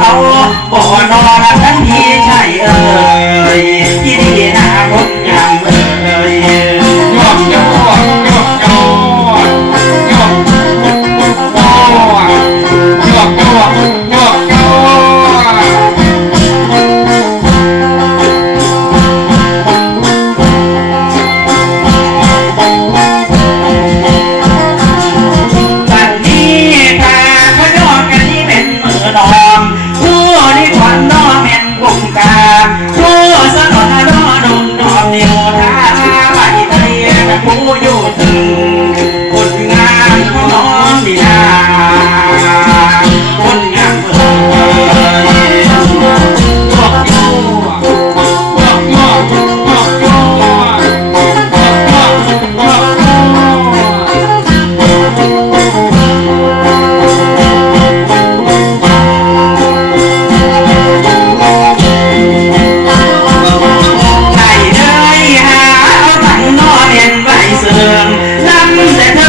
เอาอ่อน Let's go.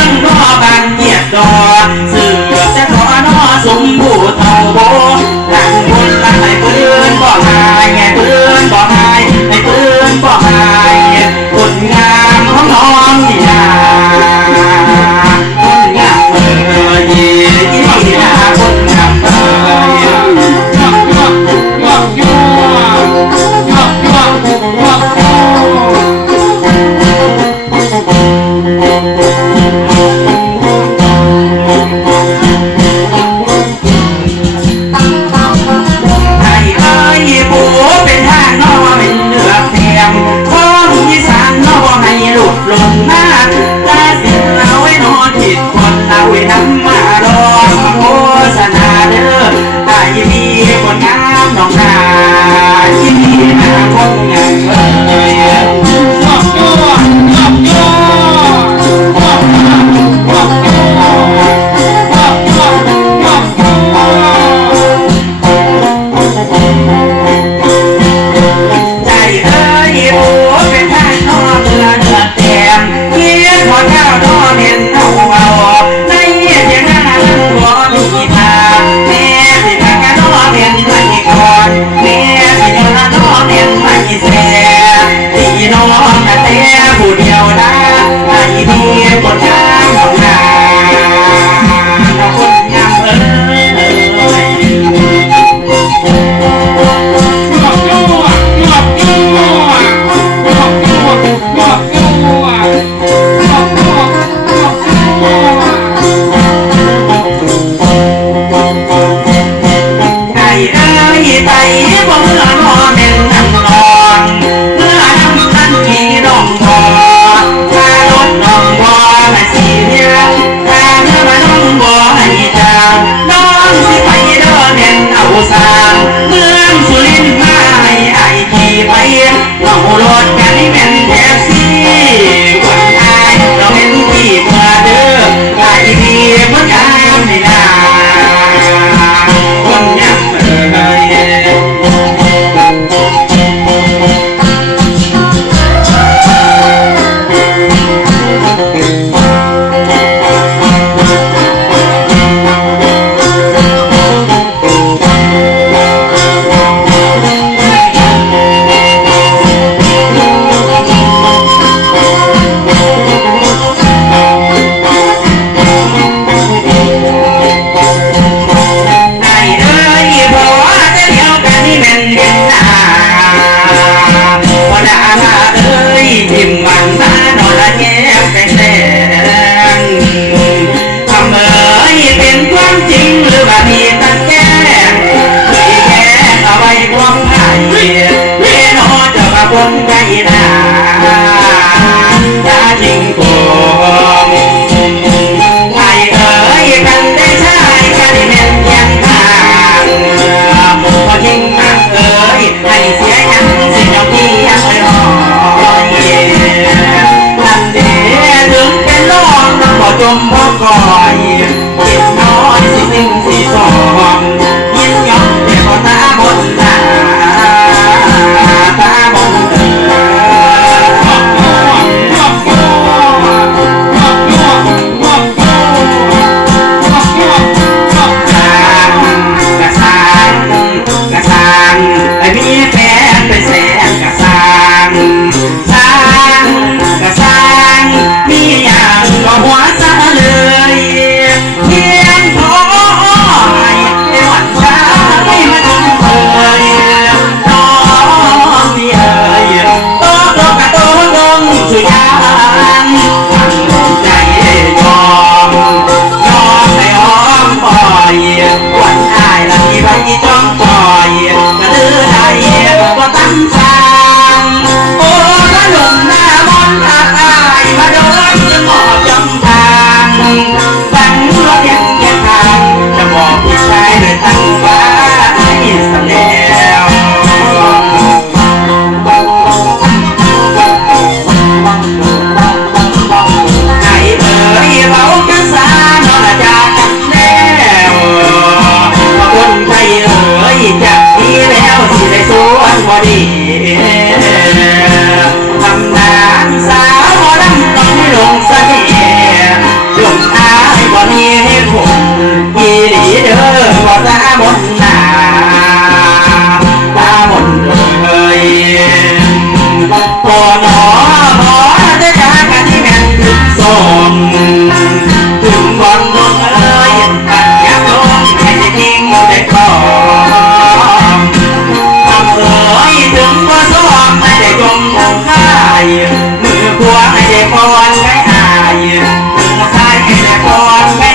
and ก่อนไม่อายมาใส่แก่ก่อน